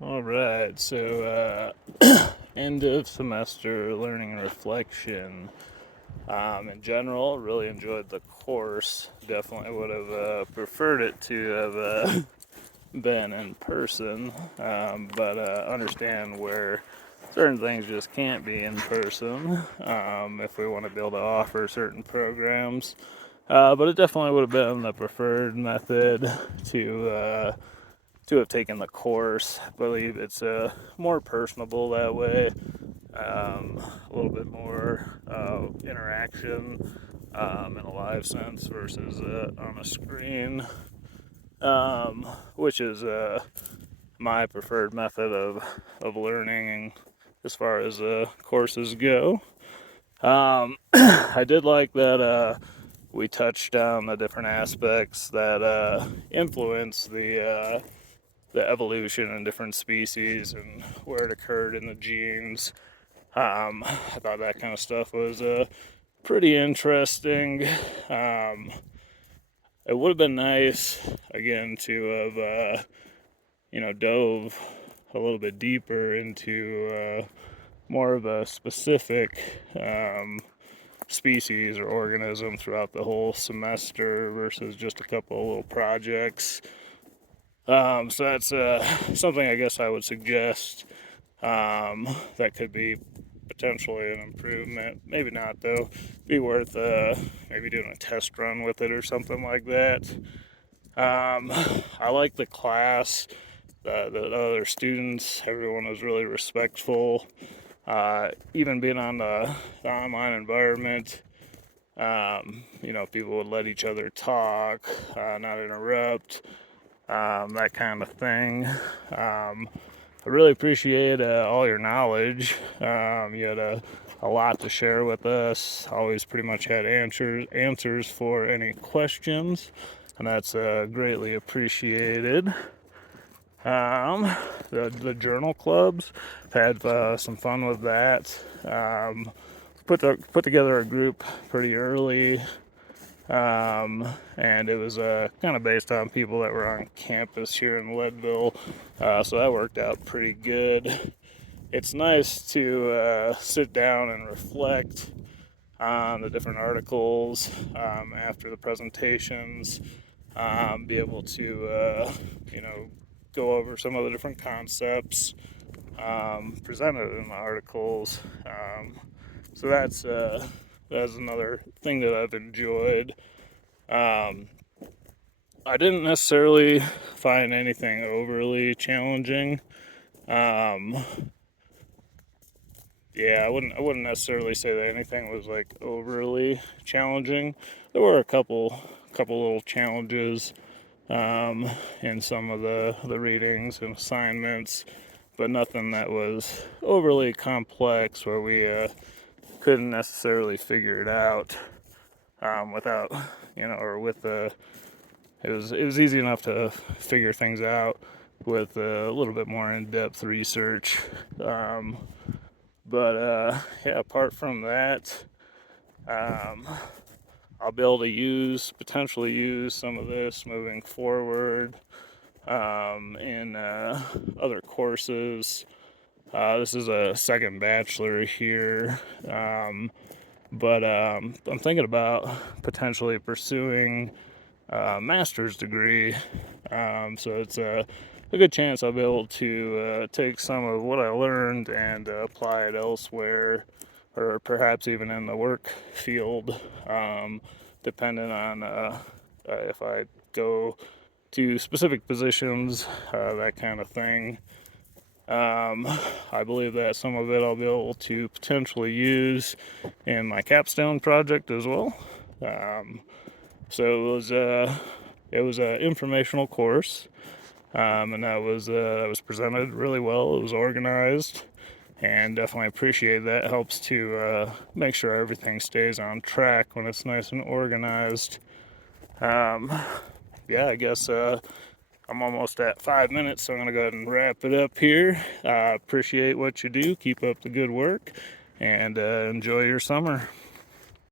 All right, so end of semester learning and reflection. In general, really enjoyed the course. Definitely would have preferred it to have been in person, but understand where certain things just can't be in person if we want to be able to offer certain programs. But it definitely would have been the preferred method to have taken the course. I believe it's more personable that way, a little bit more interaction in a live sense versus on a screen, which is my preferred method of learning as far as courses go. I did like that we touched on the different aspects that influence the evolution in different species and where it occurred in the genes. I thought that kind of stuff was pretty interesting. It would have been nice, again, to have, dove a little bit deeper into more of a specific species or organism throughout the whole semester versus just a couple of little projects. So that's something I guess I would suggest that could be potentially an improvement. Maybe not, though. Be worth maybe doing a test run with it or something like that. I like the class, the other students. Everyone was really respectful. Even being on the online environment, people would let each other talk, not interrupt, that kind of thing. I really appreciate all your knowledge. You had a lot to share with us. Always pretty much had answers for any questions, and that's greatly appreciated. The journal clubs, had some fun with that. Put together a group pretty early, and it was kind of based on people that were on campus here in Leadville, so that worked out pretty good. It's nice to sit down and reflect on the different articles after the presentations, be able to, go over some of the different concepts presented in the articles. So that's another thing that I've enjoyed. I didn't necessarily find anything overly challenging. Yeah, I wouldn't necessarily say that anything was like overly challenging. There were a couple little challenges in some of the readings and assignments, but nothing that was overly complex where we couldn't necessarily figure it out without, or with the. It was easy enough to figure things out with a little bit more in-depth research. But yeah, apart from that, um, I'll be able to potentially use some of this moving forward in other courses. This is a second bachelor here, but I'm thinking about potentially pursuing a master's degree. So it's a good chance I'll be able to take some of what I learned and apply it elsewhere, or perhaps even in the work field, depending on if I go to specific positions, that kind of thing. I believe that some of it I'll be able to potentially use in my capstone project as well. So it was an informational course, and that was presented really well. It was organized, and definitely appreciate that. It helps to make sure everything stays on track when it's nice and organized. Yeah, I guess I'm almost at 5 minutes, so I'm gonna go ahead and wrap it up here. Appreciate what you do. Keep up the good work, and enjoy your summer.